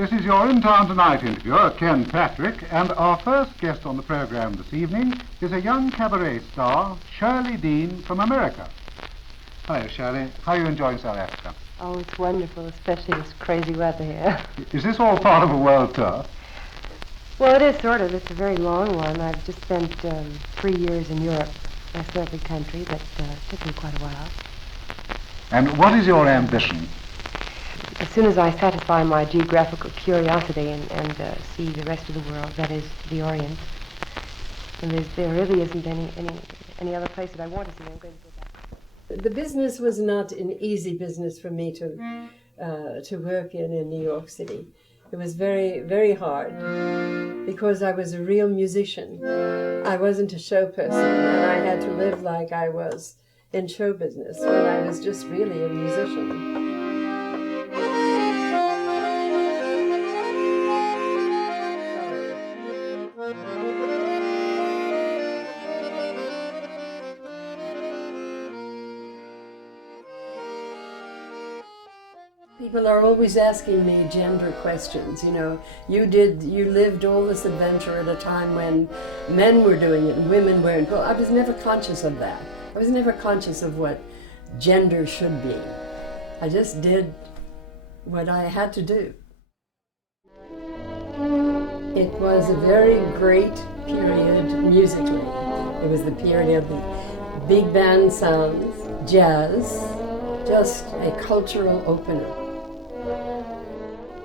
This is your In Town Tonight interviewer, Ken Patrick, and our first guest on the programme this evening is a young cabaret star, Shirley Deane from America. Hello, Shirley. How are you enjoying South Africa? Oh, it's wonderful, especially this crazy weather here. Is this all part of a world tour? Well, it is sort of. It's a very long one. I've just spent 3 years in Europe. That's every country, but took me quite a while. And what is your ambition? As soon as I satisfy my geographical curiosity and see the rest of the world, that is, the Orient, and there really isn't any other place that I want to see, I'm going to go back. The business was not an easy business for me to work in New York City. It was very, very hard because I was a real musician. I wasn't a show person, and I had to live like I was in show business when I was just really a musician. People are always asking me gender questions. You know, you lived all this adventure at a time when men were doing it and women weren't. Well, I was never conscious of that. I was never conscious of what gender should be. I just did what I had to do. It was a very great period musically. It was the period of the big band sounds, jazz, just a cultural opener.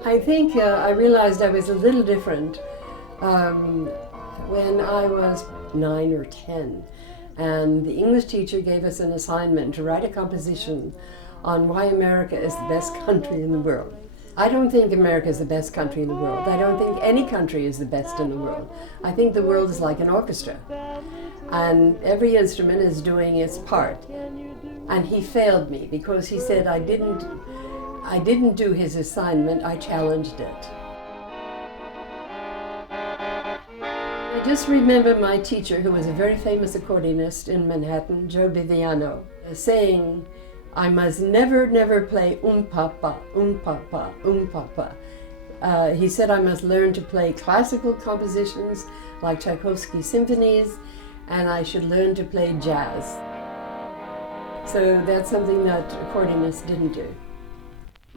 I think I realized I was a little different when I was 9 or 10, and the English teacher gave us an assignment to write a composition on why America is the best country in the world. I don't think America is the best country in the world. I don't think any country is the best in the world. I think the world is like an orchestra, and every instrument is doing its part. And he failed me because he said I didn't do his assignment, I challenged it. I just remember my teacher, who was a very famous accordionist in Manhattan, Joe Biviano, saying, I must never, never play papa, papa. He said I must learn to play classical compositions like Tchaikovsky symphonies, and I should learn to play jazz. So that's something that accordionists didn't do.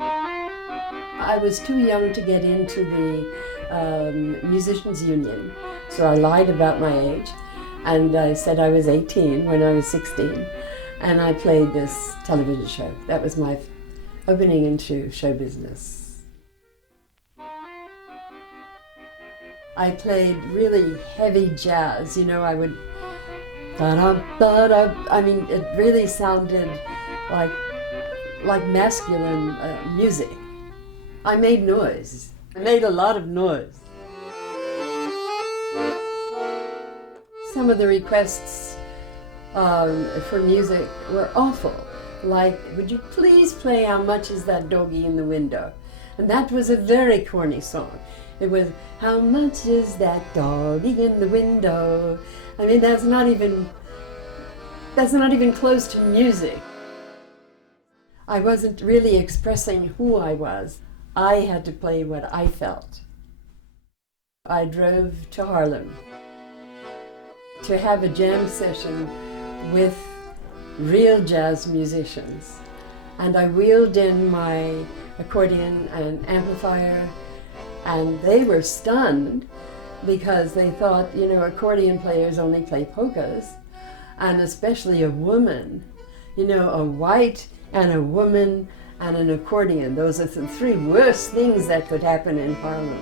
I was too young to get into the musicians' union, so I lied about my age, and I said I was 18 when I was 16, and I played this television show. That was my opening into show business. I played really heavy jazz, you know, I would I mean, it really sounded like masculine music. I made noise. I made a lot of noise. Some of the requests for music were awful. Like, would you please play How Much Is That Doggy in the Window? And that was a very corny song. It was, how much is that doggy in the window? I mean, that's not even close to music. I wasn't really expressing who I was. I had to play what I felt. I drove to Harlem to have a jam session with real jazz musicians. And I wheeled in my accordion and amplifier, and they were stunned because they thought, you know, accordion players only play polkas, and especially a woman, you know, a white and a woman and an accordion. Those are the three worst things that could happen in Harlem.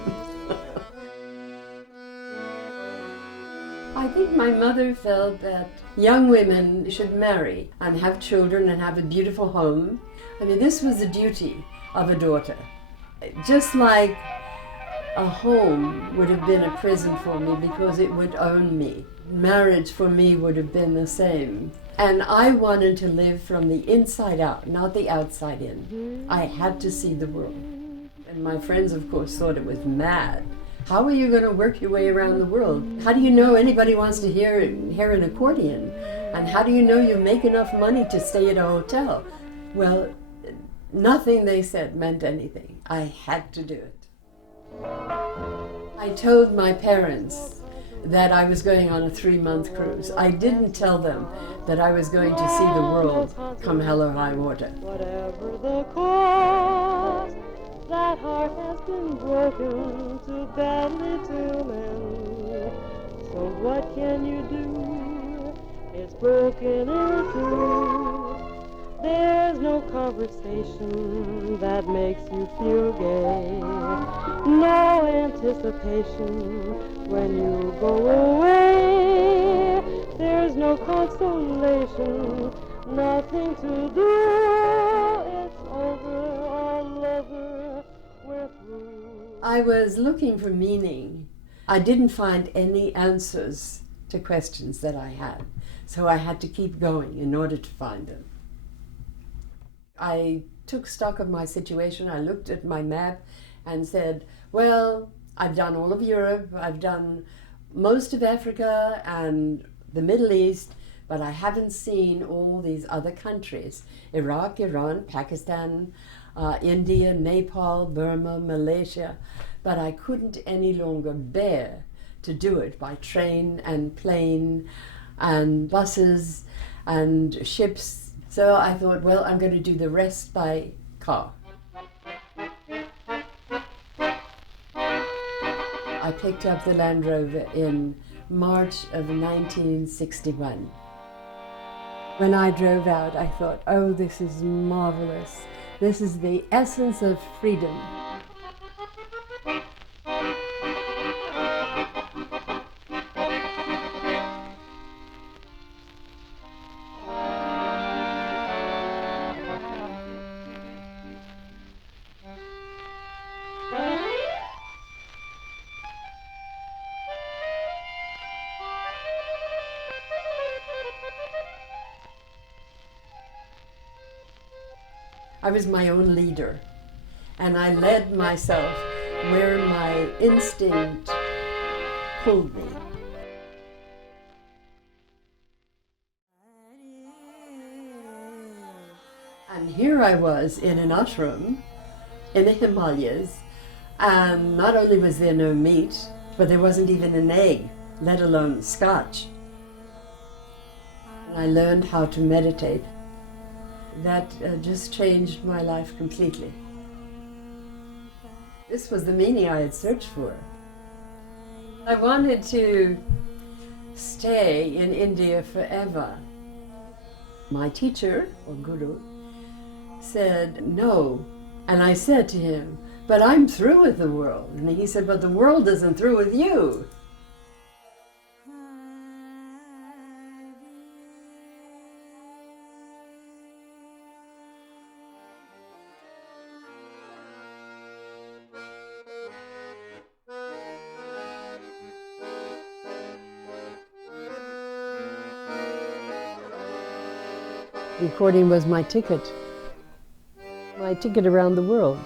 I think my mother felt that young women should marry and have children and have a beautiful home. I mean, this was the duty of a daughter. Just like a home would have been a prison for me because it would own me. Marriage for me would have been the same. And I wanted to live from the inside out, not the outside in. I had to see the world. And my friends, of course, thought it was mad. How are you going to work your way around the world? How do you know anybody wants to hear an accordion? And how do you know you make enough money to stay at a hotel? Well, nothing they said meant anything. I had to do it. I told my parents that I was going on a 3-month cruise. I didn't tell them that I was going to see the world come hell or high water. Whatever the cost, that heart has been broken too badly to mend. So what can you do? It's broken in two. There's no conversation that makes you feel gay. No anticipation when you go away. There's no consolation, nothing to do. It's over, all over, we're through. I was looking for meaning. I didn't find any answers to questions that I had, so I had to keep going in order to find them. I took stock of my situation. I looked at my map and said, well, I've done all of Europe, I've done most of Africa and the Middle East, but I haven't seen all these other countries: Iraq, Iran, Pakistan, India, Nepal, Burma, Malaysia. But I couldn't any longer bear to do it by train and plane and buses and ships. So I thought, well, I'm going to do the rest by car. I picked up the Land Rover in March of 1961. When I drove out, I thought, oh, this is marvelous. This is the essence of freedom. I was my own leader, and I led myself where my instinct pulled me. And here I was in an ashram in the Himalayas, and not only was there no meat, but there wasn't even an egg, let alone scotch. And I learned how to meditate. That just changed my life completely. This was the meaning I had searched for. I wanted to stay in India forever. My teacher, or guru, said no. And I said to him, but I'm through with the world. And he said, but the world isn't through with you. Recording was my ticket around the world.